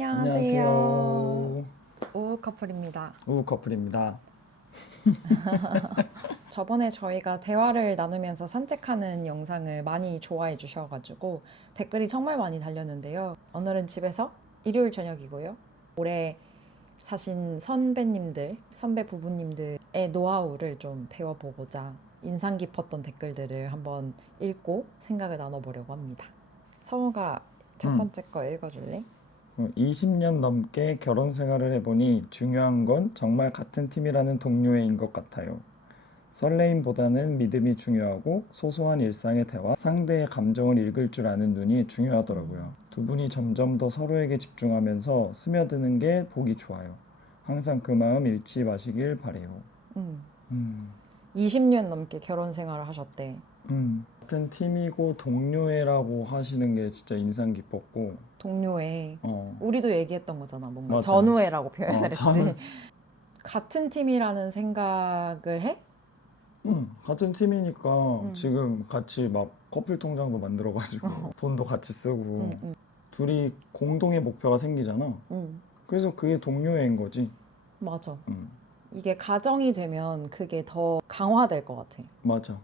안녕하세요. 우우 커플입니다. 우우 커플입니다. 저번에 저희가 대화를 나누면서 산책하는 영상을 많이 좋아해 주셔가지고 댓글이 정말 많이 달렸는데요. 오늘은 집에서 일요일 저녁이고요. 올해 사신 선배 부부님들의 노하우를 좀 배워보고자 인상 깊었던 댓글들을 한번 읽고 생각을 나눠보려고 합니다. 성우가 첫 번째 거 읽어줄래? 20년 넘게 결혼 생활을 해보니 중요한 건 정말 같은 팀이라는 동료애인 것 같아요. 설레임보다는 믿음이 중요하고 소소한 일상의 대화, 상대의 감정을 읽을 줄 아는 눈이 중요하더라고요. 두 분이 점점 더 서로에게 집중하면서 스며드는 게 보기 좋아요. 항상 그 마음 잃지 마시길 바래요. 20년 넘게 결혼 생활을 하셨대. 같은 팀이고 동료애라고 하시는 게 진짜 인상 깊었고. 동료애. 어. 우리도 얘기했던 거잖아. 뭔가 맞아. 전우애라고 표현을 했지. 저는 같은 팀이라는 생각을 해? 같은 팀이니까 지금 같이 막 커플 통장도 만들어가지고 돈도 같이 쓰고 둘이 공동의 목표가 생기잖아. 그래서 그게 동료애인 거지. 맞아. 음, 이게 가정이 되면 그게 더 강화될 것 같아. 맞아.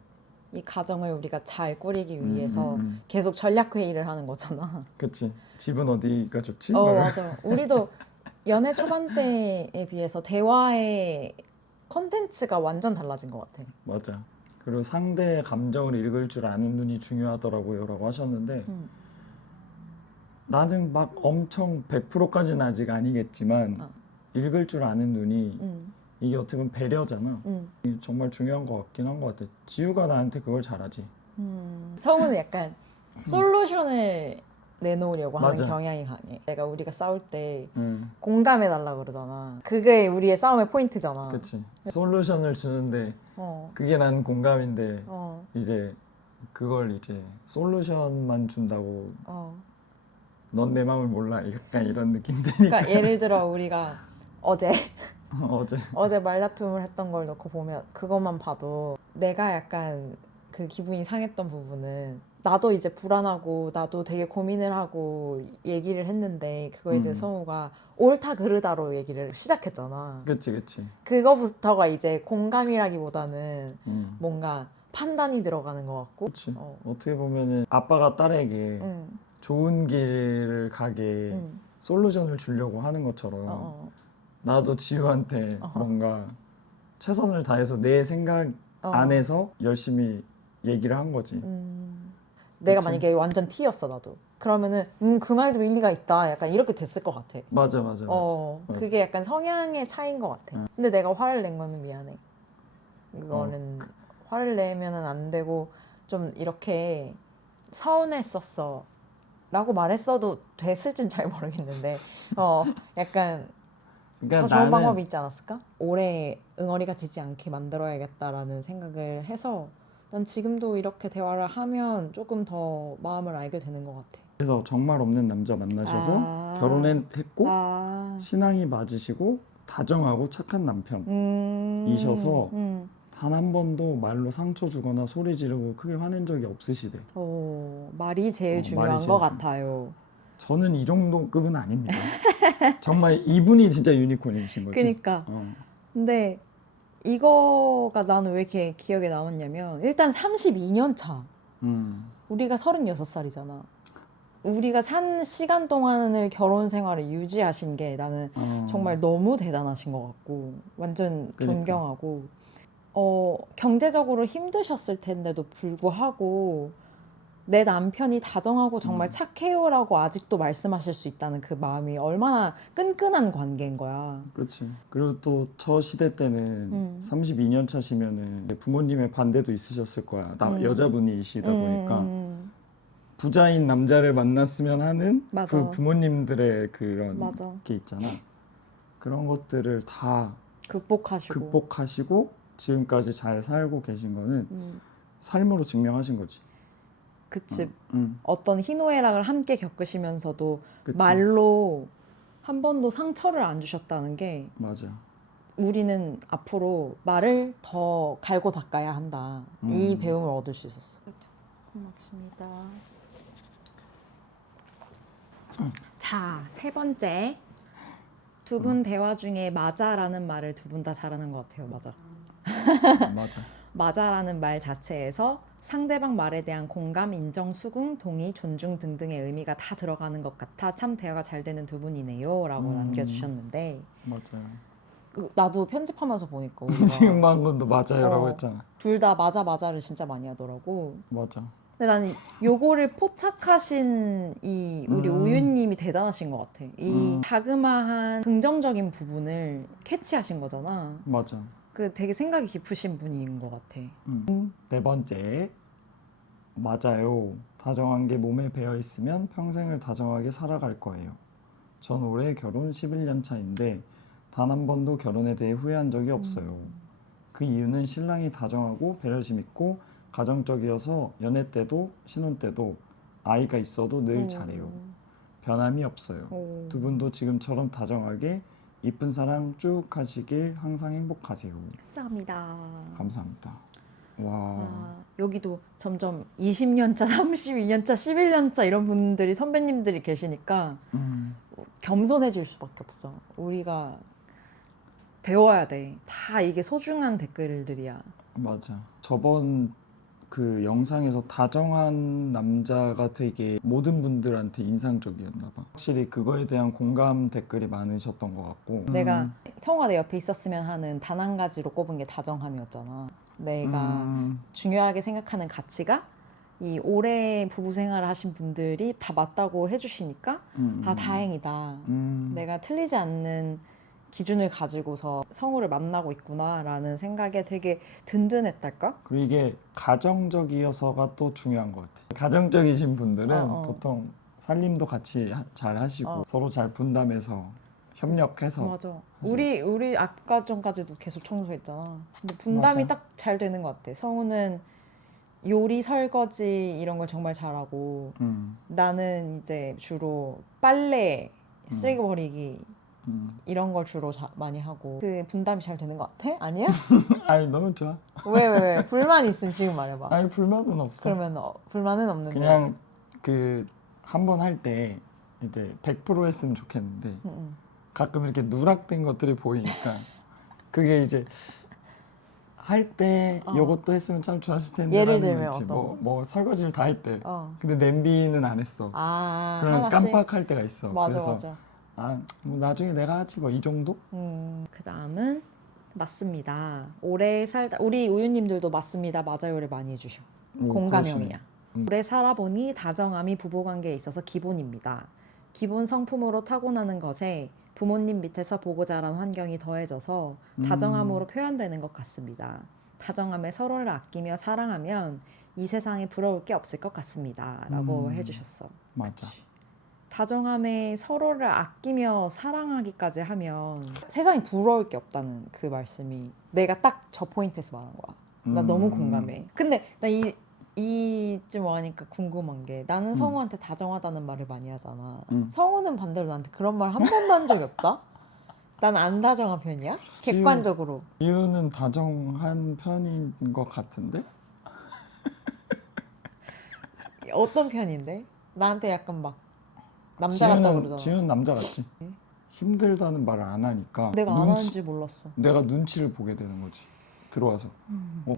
이 가정을 우리가 잘 꾸리기 위해서 음. 계속 전략 회의를 하는 거잖아. 그치. 집은 어디가 좋지? 맞아. 우리도 연애 초반 때에 비해서 대화의 컨텐츠가 완전 달라진 것 같아. 맞아. 그리고 상대의 감정을 읽을 줄 아는 눈이 중요하더라고요 라고 하셨는데 나는 막 엄청 100%까지는 아직 아니겠지만 읽을 줄 아는 눈이 이게 어떻게 보면 배려잖아. 이게 정말 중요한 것 같긴 한 것 같아. 지우가 나한테 그걸 잘하지. 성우는 약간 솔루션을 내놓으려고 하는 맞아. 경향이 강해. 우리가 싸울 때 응, 공감해달라 그러잖아. 그게 우리의 싸움의 포인트잖아. 그치. 솔루션을 주는데 어, 그게 난 공감인데 어, 이제 그걸 이제 솔루션만 준다고 어. 넌 내 마음을 몰라 약간 이런 느낌 드니까. 그러니까 예를 들어 우리가 어제 어제 말다툼을 했던 걸 놓고 보면 그것만 봐도 내가 약간 그 기분이 상했던 부분은 나도 이제 불안하고 나도 되게 고민을 하고 얘기를 했는데 그거에 대해 성우가 옳다 그르다로 얘기를 시작했잖아. 그치 그거부터가 이제 공감이라기보다는 음, 뭔가 판단이 들어가는 것 같고. 그치. 어떻게 보면은 아빠가 딸에게 응, 좋은 길을 가게 응, 솔루션을 주려고 하는 것처럼 어, 나도 지우한테 뭔가 최선을 다해서 내 생각 어. 안에서 열심히 얘기를 한 거지. 내가 그치? 만약에 완전 T였어 나도. 그러면은 그 말도 일리가 있다. 약간 이렇게 됐을 것 같아. 맞아. 그게 약간 성향의 차이인 것 같아. 근데 내가 화를 낸 거는 미안해. 이거는 화를 내면은 안 되고 좀 이렇게 서운했었어 라고 말했어도 됐을진 잘 모르겠는데 약간 그러니까 더 좋은 나는 방법이 있지 않았을까? 오래 응어리가 지지 않게 만들어야겠다라는 생각을 해서 난 지금도 이렇게 대화를 하면 조금 더 마음을 알게 되는 것 같아. 그래서 정말 없는 남자 만나셔서 결혼했고 신앙이 맞으시고 다정하고 착한 남편이셔서 단 한 번도 말로 상처 주거나 소리 지르고 크게 화낸 적이 없으시대. 말이 제일 중요한 말이 것 제일 같아요. 저는 이 정도 급은 아닙니다. 정말 이분이 진짜 유니콘이신 거지. 그니까. 근데 이거가 나는 왜 이렇게 기억에 남았냐면 일단 32년 차. 우리가 36살이잖아. 우리가 산 시간 동안을 결혼 생활을 유지하신 게 나는 정말 너무 대단하신 것 같고 완전 존경하고 경제적으로 힘드셨을 텐데도 불구하고 내 남편이 다정하고 정말 착해요라고 아직도 말씀하실 수 있다는 그 마음이 얼마나 끈끈한 관계인 거야. 그렇지. 그리고 또 저 시대 때는 32년 차시면은 부모님의 반대도 있으셨을 거야. 여자분이시다 보니까 부자인 남자를 만났으면 하는 맞아. 그 부모님들의 그런 맞아. 게 있잖아. 그런 것들을 다 극복하시고 지금까지 잘 살고 계신 거는 삶으로 증명하신 거지. 그치. 어떤 희노애락을 함께 겪으시면서도 그치. 말로 한 번도 상처를 안 주셨다는 게 맞아. 우리는 앞으로 말을 더 갈고 닦아야 한다. 이 배움을 얻을 수 있었어. 고맙습니다. 자, 세 번째. 두 분 대화 중에 맞아라는 말을 두 분 다 잘하는 것 같아요. 맞아. 맞아. 맞아라는 말 자체에서 상대방 말에 대한 공감, 인정, 수긍, 동의, 존중 등등의 의미가 다 들어가는 것 같아 참 대화가 잘 되는 두 분이네요 라고 남겨주셨는데 맞아요. 나도 편집하면서 보니까 지금 한 건도 맞아요라고 했잖아. 둘 다 맞아를 진짜 많이 하더라고. 맞아. 근데 나는 요거를 포착하신 이 우리 우유님이 대단하신 것 같아. 이 자그마한 긍정적인 부분을 캐치하신 거잖아. 맞아. 그 되게 생각이 깊으신 분인 것 같아. 네 번째. 맞아요. 다정한 게 몸에 배어 있으면 평생을 다정하게 살아갈 거예요. 전 올해 결혼 11년 차인데 단 한 번도 결혼에 대해 후회한 적이 없어요. 그 이유는 신랑이 다정하고 배려심 있고 가정적이어서 연애 때도 신혼 때도 아이가 있어도 늘 잘해요. 변함이 없어요. 두 분도 지금처럼 다정하게 이쁜 사랑 쭉 하시길 항상 행복하세요. 감사합니다. 감사합니다. 와. 여기도 점점 20년 차, 32년 차, 11년 차 이런 분들이 선배님들이 계시니까 겸손해질 수밖에 없어. 우리가 배워야 돼. 다 이게 소중한 댓글들이야. 맞아. 저번 그 영상에서 다정한 남자가 되게 모든 분들한테 인상적이었나 봐. 확실히 그거에 대한 공감 댓글이 많으셨던 것 같고. 내가 성우가 내 옆에 있었으면 하는 단 한 가지로 꼽은 게 다정함이었잖아. 내가 중요하게 생각하는 가치가 이 오래 부부 생활을 하신 분들이 다 맞다고 해주시니까 아 다행이다. 내가 틀리지 않는 기준을 가지고서 성우를 만나고 있구나라는 생각에 되게 든든했달까? 그리고 이게 가정적이어서가 또 중요한 것 같아. 가정적이신 분들은 보통 살림도 같이 잘 하시고 서로 잘 분담해서 협력해서. 맞아. 우리 아까 전까지도 계속 청소했잖아. 근데 분담이 맞아. 딱 잘 되는 것 같아. 성우는 요리, 설거지 이런 걸 정말 잘하고 나는 이제 주로 빨래, 쓰레기 버리기 이런 걸 주로 많이 하고 그 분담이 잘 되는 것 같아? 아니야? 아니 너무 좋아. 왜? 불만 있으면 지금 말해봐. 아니 불만은 없어. 그러면 불만은 없는데. 그냥 그 한 번 할 때 이제 100% 했으면 좋겠는데 가끔 이렇게 누락된 것들이 보이니까 그게 이제 할 때 요것도 했으면 참 좋았을 텐데 예를 라는 거 들면 있지. 어떤 거? 뭐 설거지를 다 했대. 근데 냄비는 안 했어. 그럼 하나씩? 깜빡할 때가 있어. 맞아, 그래서 맞아. 뭐 나중에 내가 하지 뭐 이 정도? 그 다음은 맞습니다. 오래 살다 우리 우유님들도 맞습니다. 맞아요를 많이 해주셔. 공감형이야. 오래 살아보니 다정함이 부부관계에 있어서 기본입니다. 기본 성품으로 타고나는 것에 부모님 밑에서 보고 자란 환경이 더해져서 다정함으로 표현되는 것 같습니다. 다정함에 서로를 아끼며 사랑하면 이 세상에 부러울 게 없을 것 같습니다. 라고 해주셨어. 맞아. 그치? 다정함에 서로를 아끼며 사랑하기까지 하면 세상에 부러울 게 없다는 그 말씀이 내가 딱 저 포인트에서 말한 거야. 나 너무 공감해. 근데 나 이쯤 와니까 궁금한 게 나는 성우한테 다정하다는 말을 많이 하잖아. 성우는 반대로 나한테 그런 말 한 번도 한 적이 없다? 난 안 다정한 편이야? 객관적으로. 지우는 다정한 편인 것 같은데? 어떤 편인데? 나한테 약간 막 남자 같다고 그러잖아. 지우는 남자 같지. 힘들다는 말을 안 하니까 내가 안 하는지 몰랐어. 내가 눈치를 보게 되는 거지. 들어와서.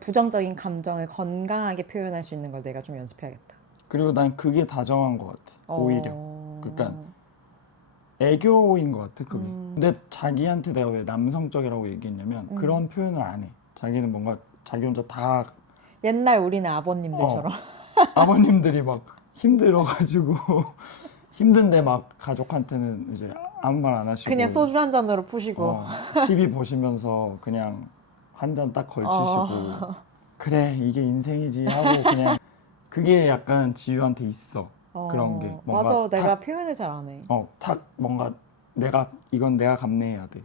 부정적인 감정을 건강하게 표현할 수 있는 걸 내가 좀 연습해야겠다. 그리고 난 그게 다정한 것 같아. 오히려. 그러니까 애교인 것 같아 그게. 근데 자기한테 내가 왜 남성적이라고 얘기했냐면 그런 표현을 안 해. 자기는 뭔가 자기 혼자 다 옛날 우리는 아버님들처럼. 아버님들이 막 힘들어가지고 힘든데 막 가족한테는 이제 아무 말 안 하시고 그냥 소주 한 잔으로 푸시고. TV 보시면서 그냥 한 잔 딱 걸치시고 그래 이게 인생이지 하고 그냥 그게 약간 지유한테 있어. 그런 게 뭔가 맞아, 내가 표현을 잘 안 해. 탁 뭔가 이건 내가 감내해야 돼.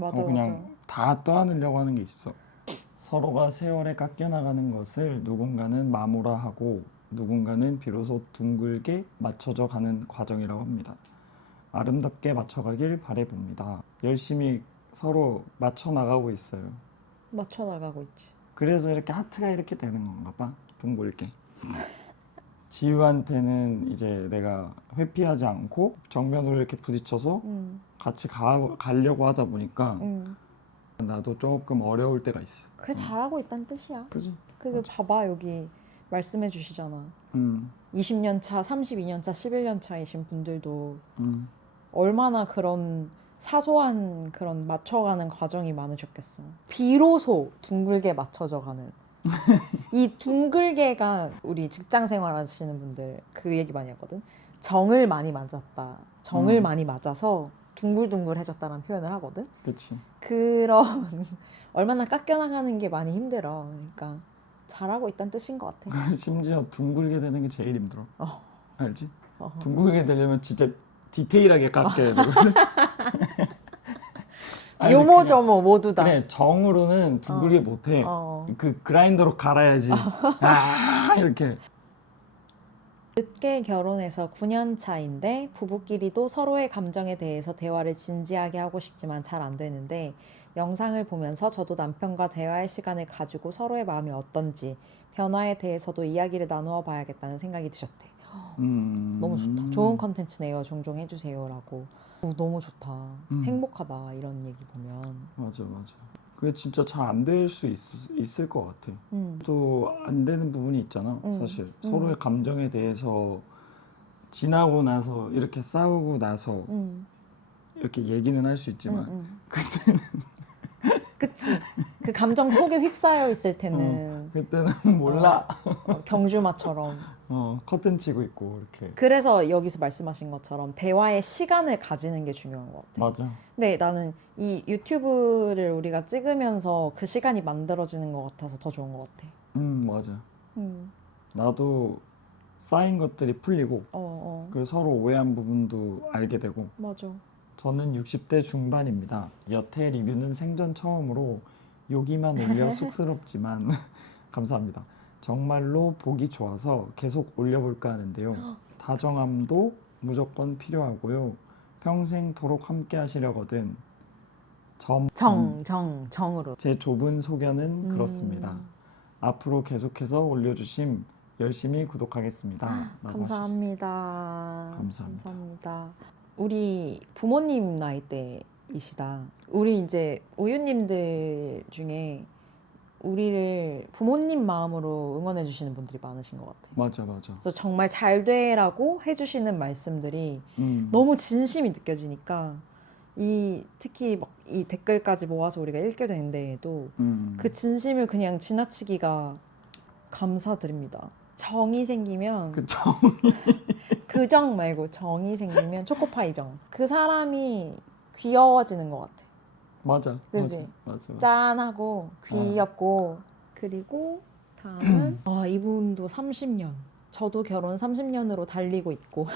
맞아, 그냥 맞아. 다 떠안으려고 하는 게 있어. 서로가 세월에 깎여 나가는 것을 누군가는 마모라 하고 누군가는 비로소 둥글게 맞춰져 가는 과정이라고 합니다. 아름답게 맞춰가길 바라봅니다. 열심히 서로 맞춰 나가고 있어요. 맞춰 나가고 있지. 그래서 이렇게 하트가 이렇게 되는 건가 봐. 둥글게. 지우한테는 이제 내가 회피하지 않고 정면으로 이렇게 부딪혀서 같이 가려고 하다 보니까 나도 조금 어려울 때가 있어. 그게 잘하고 있다는 뜻이야. 그지? 그게 봐봐 여기 말씀해 주시잖아. 20년 차, 32년 차, 11년 차이신 분들도 얼마나 그런 사소한 그런 맞춰가는 과정이 많으셨겠어. 비로소 둥글게 맞춰져 가는. 이 둥글게가 우리 직장 생활 하시는 분들 그 얘기 많이 하거든. 정을 많이 맞았다. 정을 많이 맞아서 둥글둥글해졌다는 표현을 하거든. 그렇지. 그런 얼마나 깎여나가는 게 많이 힘들어. 그러니까 잘하고 있다는 뜻인 것 같아. 심지어 둥글게 되는 게 제일 힘들어. 알지? 어허. 둥글게 되려면 진짜 디테일하게 깎여야 되거든. 아니, 요모저모 모두 다. 그래 정으로는 둥글게 못해. 어. 그 그라인더로 갈아야지. 아 이렇게. 늦게 결혼해서 9년 차인데 부부끼리도 서로의 감정에 대해서 대화를 진지하게 하고 싶지만 잘 안 되는데 영상을 보면서 저도 남편과 대화의 시간을 가지고 서로의 마음이 어떤지 변화에 대해서도 이야기를 나누어 봐야겠다는 생각이 드셨대. 너무 좋다. 좋은 컨텐츠네요. 종종 해주세요라고. 오, 너무 좋다. 행복하다. 이런 얘기 보면. 맞아. 그게 진짜 잘 안 될 수 있을 것 같아. 또 안 되는 부분이 있잖아. 사실 서로의 감정에 대해서 지나고 나서 이렇게 싸우고 나서 이렇게 얘기는 할 수 있지만 그때는 그치. 그 감정 속에 휩싸여 있을 때는 그때는 몰라. 경주마처럼. 커튼 치고 있고 이렇게. 그래서 여기서 말씀하신 것처럼 대화의 시간을 가지는 게 중요한 것 같아. 맞아. 근데 나는 이 유튜브를 우리가 찍으면서 그 시간이 만들어지는 것 같아서 더 좋은 것 같아. 맞아. 나도 쌓인 것들이 풀리고 그리고 서로 오해한 부분도 알게 되고. 맞아. 저는 60대 중반입니다. 여태 리뷰는 생전 처음으로 여기만 올려 쑥스럽지만 감사합니다. 정말로 보기 좋아서 계속 올려볼까 하는데요. 다정함도 무조건 필요하고요. 평생토록 함께 하시려거든. 정으로. 제 좁은 소견은 그렇습니다. 앞으로 계속해서 올려주심 열심히 구독하겠습니다. 라고 감사합니다. 감사합니다. 감사합니다. 우리 부모님 나이대이시다. 우리 이제 우유님들 중에 우리를 부모님 마음으로 응원해 주시는 분들이 많으신 것 같아요. 맞아. 그래서 정말 잘 되라고 해주시는 말씀들이 너무 진심이 느껴지니까 특히 막 이 댓글까지 모아서 우리가 읽게 되는데도 그 진심을 그냥 지나치기가 감사드립니다. 정이 생기면 그쵸. 그 정 말고 정이 생기면 초코파이 정. 그 사람이 귀여워지는 것 같아. 맞아. 그치? 맞아. 짠하고 귀엽고. 그리고 다음은 이분도 30년. 저도 결혼 30년으로 달리고 있고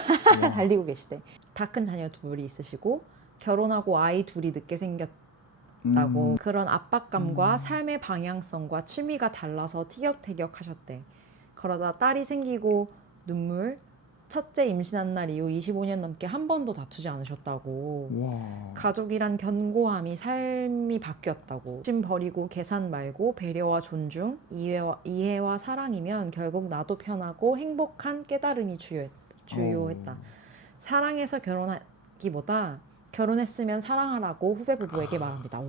달리고 계시대. 다 큰 자녀 둘이 있으시고 결혼하고 아이 둘이 늦게 생겼다고. 그런 압박감과 삶의 방향성과 취미가 달라서 티격태격 하셨대. 그러다 딸이 생기고 눈물. 첫째 임신한 날 이후 25년 넘게 한 번도 다투지 않으셨다고. 와. 가족이란 견고함이 삶이 바뀌었다고. 욕심 버리고 계산 말고 배려와 존중, 이해와 사랑이면 결국 나도 편하고 행복한 깨달음이 주요했다. 사랑해서 결혼하기보다 결혼했으면 사랑하라고 후배 부부에게 말합니다.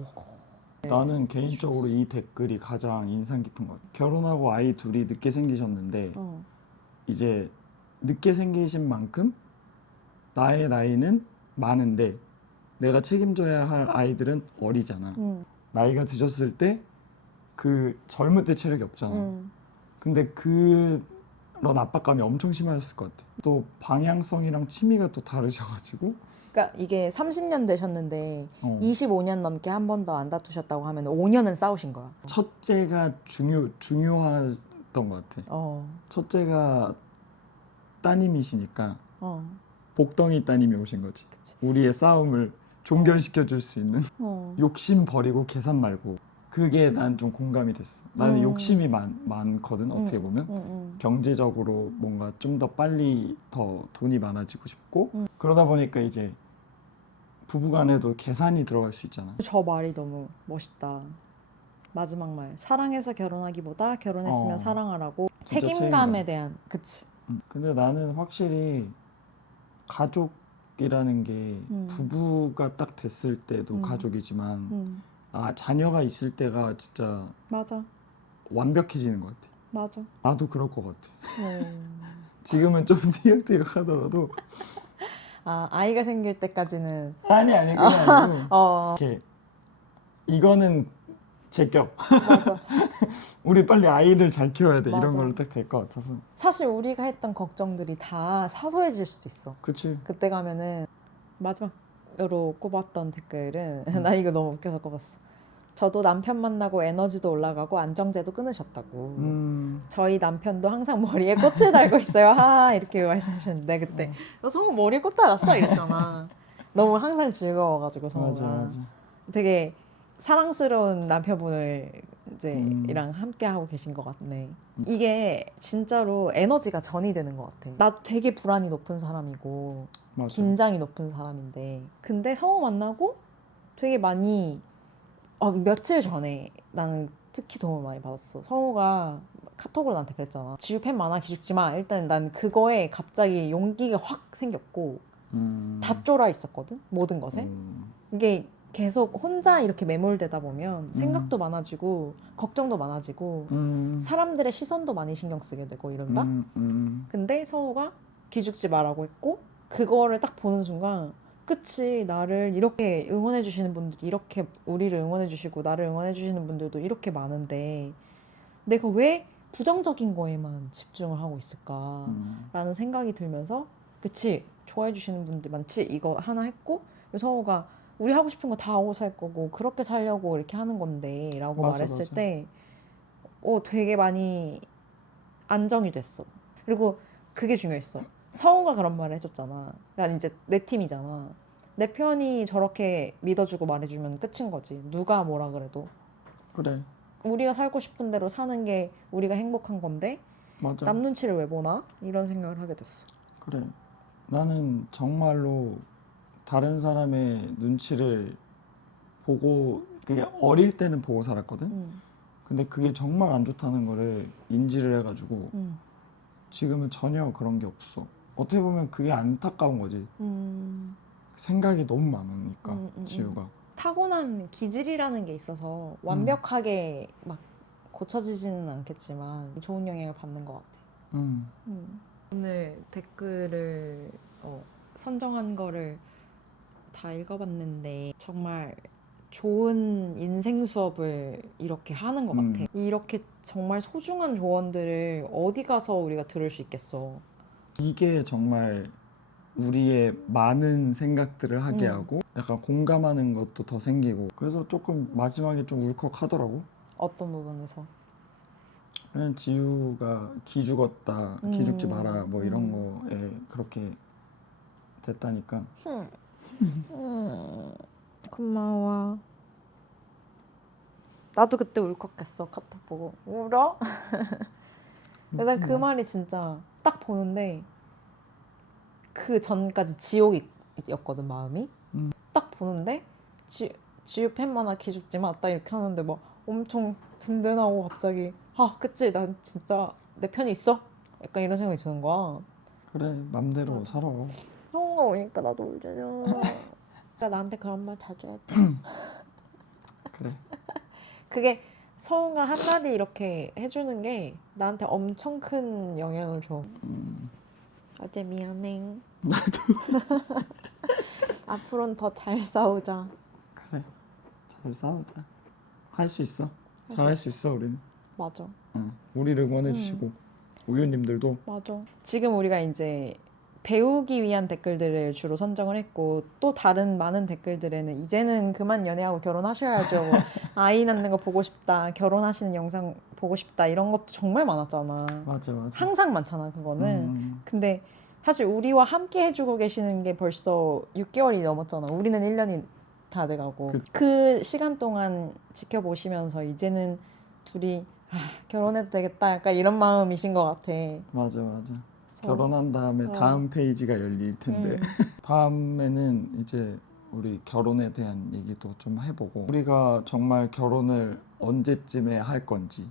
나는 개인적으로 이 댓글이 가장 인상 깊은 것 같아. 결혼하고 아이 둘이 늦게 생기셨는데 이제 늦게 생기신 만큼 나의 나이는 많은데 내가 책임져야 할 아이들은 어리잖아. 나이가 드셨을 때 그 젊을 때 체력이 없잖아. 근데 그런 압박감이 엄청 심하셨을 것 같아. 또 방향성이랑 취미가 또 다르셔가지고. 그러니까 이게 30년 되셨는데 25년 넘게 한 번도 안 다투셨다고 하면 5년은 싸우신 거야. 첫째가 중요했던 것 같아. 첫째가 따님이시니까 복덩이 따님이 오신 거지. 그치. 우리의 싸움을 종결시켜 줄 수 있는. 욕심 버리고 계산 말고. 그게 난 좀 공감이 됐어. 나는 욕심이 많거든. 어떻게 보면 경제적으로 뭔가 좀 더 빨리 더 돈이 많아지고 싶고 그러다 보니까 이제 부부간에도 계산이 들어갈 수 있잖아. 저 말이 너무 멋있다. 마지막 말. 사랑해서 결혼하기보다 결혼했으면 사랑하라고. 책임감에 대한. 그치. 근데 나는 확실히 가족이라는 게 부부가 딱 됐을 때도 가족이지만 자녀가 있을 때가 진짜 맞아. 완벽해지는 것 같아. 맞아. 나도 그럴 것 같아. 지금은 좀 티격태격 하더라도 아이가 생길 때까지는 아니 그게 아니고 이렇게 이거는 제격. 맞아. 우리 빨리 아이를 잘 키워야 돼. 이런 맞아. 걸로 딱 될 것 같아서. 사실 우리가 했던 걱정들이 다 사소해질 수도 있어. 그치. 그때 가면은 마지막으로 꼽았던 댓글은 나 이거 너무 웃겨서 꼽았어. 저도 남편 만나고 에너지도 올라가고 안정제도 끊으셨다고. 저희 남편도 항상 머리에 꽃을 달고 있어요. 하하 이렇게 말씀하셨는데 그때 너 성우 머리에 꽃 달았어? 이랬잖아. 너무 항상 즐거워가지고 성우가. 맞아. 되게 사랑스러운 남편분을 이제 이랑 함께 하고 계신 것 같네. 이게 진짜로 에너지가 전이 되는 것 같아. 나 되게 불안이 높은 사람이고 맞아. 긴장이 높은 사람인데 근데 성우 만나고 되게 많이 며칠 전에 나는 특히 도움을 많이 받았어. 성우가 카톡으로 나한테 그랬잖아. 지우 팬 많아 기죽지 마. 일단 난 그거에 갑자기 용기가 확 생겼고 다 쫄아 있었거든. 모든 것에. 이게 계속 혼자 이렇게 매몰되다 보면 생각도 많아지고 걱정도 많아지고 사람들의 시선도 많이 신경 쓰게 되고 이런다. 근데 성우가 기죽지 마라고 했고 그거를 딱 보는 순간 그치 나를 이렇게 응원해 주시는 분들이 이렇게 우리를 응원해 주시고 나를 응원해 주시는 분들도 이렇게 많은데 내가 왜 부정적인 거에만 집중을 하고 있을까라는 생각이 들면서 그치 좋아해 주시는 분들 많지 이거 하나 했고 성우가 우리 하고 싶은 거 다 하고 살 거고 그렇게 살려고 이렇게 하는 건데 라고 말했을 때 되게 많이 안정이 됐어. 그리고 그게 중요했어. 성우가 그런 말을 해줬잖아. 그러니까 이제 내 팀이잖아. 내 편이 저렇게 믿어주고 말해주면 끝인 거지. 누가 뭐라 그래도. 그래. 우리가 살고 싶은 대로 사는 게 우리가 행복한 건데 맞아. 남 눈치를 왜 보나? 이런 생각을 하게 됐어. 그래. 나는 정말로 다른 사람의 눈치를 보고 그게 어릴 때는 보고 살았거든. 근데 그게 정말 안 좋다는 거를 인지를 해가지고 지금은 전혀 그런 게 없어. 어떻게 보면 그게 안타까운 거지. 생각이 너무 많으니까 지우가. 타고난 기질이라는 게 있어서 완벽하게 막 고쳐지지는 않겠지만 좋은 영향을 받는 것 같아. 오늘 댓글을 선정한 거를 다 읽어봤는데 정말 좋은 인생 수업을 이렇게 하는 것 같아. 이렇게 정말 소중한 조언들을 어디 가서 우리가 들을 수 있겠어. 이게 정말 우리의 많은 생각들을 하게 하고 약간 공감하는 것도 더 생기고 그래서 조금 마지막에 좀 울컥하더라고. 어떤 부분에서? 그냥 지우가 기죽었다, 기죽지 마라 뭐 이런 거에 그렇게 됐다니까. 고마워. 나도 그때 울컥했어. 카톡 보고. 울어? 난 그 말이 진짜 딱 보는데 그 전까지 지옥이었거든 마음이. 딱 보는데 지우 팬 만화 기죽지 마. 딱 이렇게 하는데 막 엄청 든든하고 갑자기 그치 난 진짜 내 편이 있어? 약간 이런 생각이 드는 거야. 그래 맘대로 살아. 성우가 오니까 나도 울잖아. 그러니까 나한테 그런 말 자주 해. 그래. 그게 성우가 한마디 이렇게 해주는 게 나한테 엄청 큰 영향을 줘. 어제 미안해. 나도. 앞으로는 더 잘 싸우자. 그래 잘 싸우자. 할 수 있어. 잘할 수 있어 우리는. 맞아. 우리를 응원해 주시고 우유님들도. 맞아. 지금 우리가 이제 배우기 위한 댓글들을 주로 선정을 했고 또 다른 많은 댓글들에는 이제는 그만 연애하고 결혼하셔야죠. 뭐, 아이 낳는 거 보고 싶다. 결혼하시는 영상 보고 싶다. 이런 것도 정말 많았잖아. 맞아. 항상 많잖아 그거는. 근데 사실 우리와 함께 해주고 계시는 게 벌써 6개월이 넘었잖아. 우리는 1년이 다 돼가고 그 시간 동안 지켜보시면서 이제는 둘이 결혼해도 되겠다. 약간 이런 마음이신 것 같아. 맞아. 결혼한 다음에 다음 페이지가 열릴 텐데 다음에는 이제 우리 결혼에 대한 얘기도 좀 해보고 우리가 정말 결혼을 언제쯤에 할 건지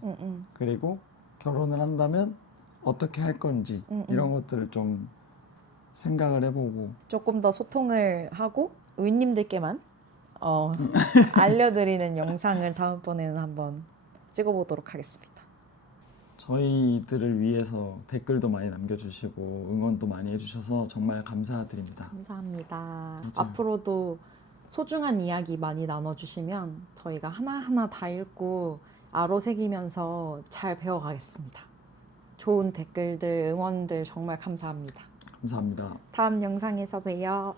그리고 결혼을 한다면 어떻게 할 건지 이런 것들을 좀 생각을 해보고 조금 더 소통을 하고 의원님들께만 알려드리는 영상을 다음번에는 한번 찍어보도록 하겠습니다. 저희들을 위해서 댓글도 많이 남겨주시고 응원도 많이 해주셔서 정말 감사드립니다. 감사합니다. 맞아요. 앞으로도 소중한 이야기 많이 나눠주시면 저희가 하나하나 다 읽고 아로새기면서 잘 배워가겠습니다. 좋은 댓글들, 응원들 정말 감사합니다. 감사합니다. 다음 영상에서 봬요.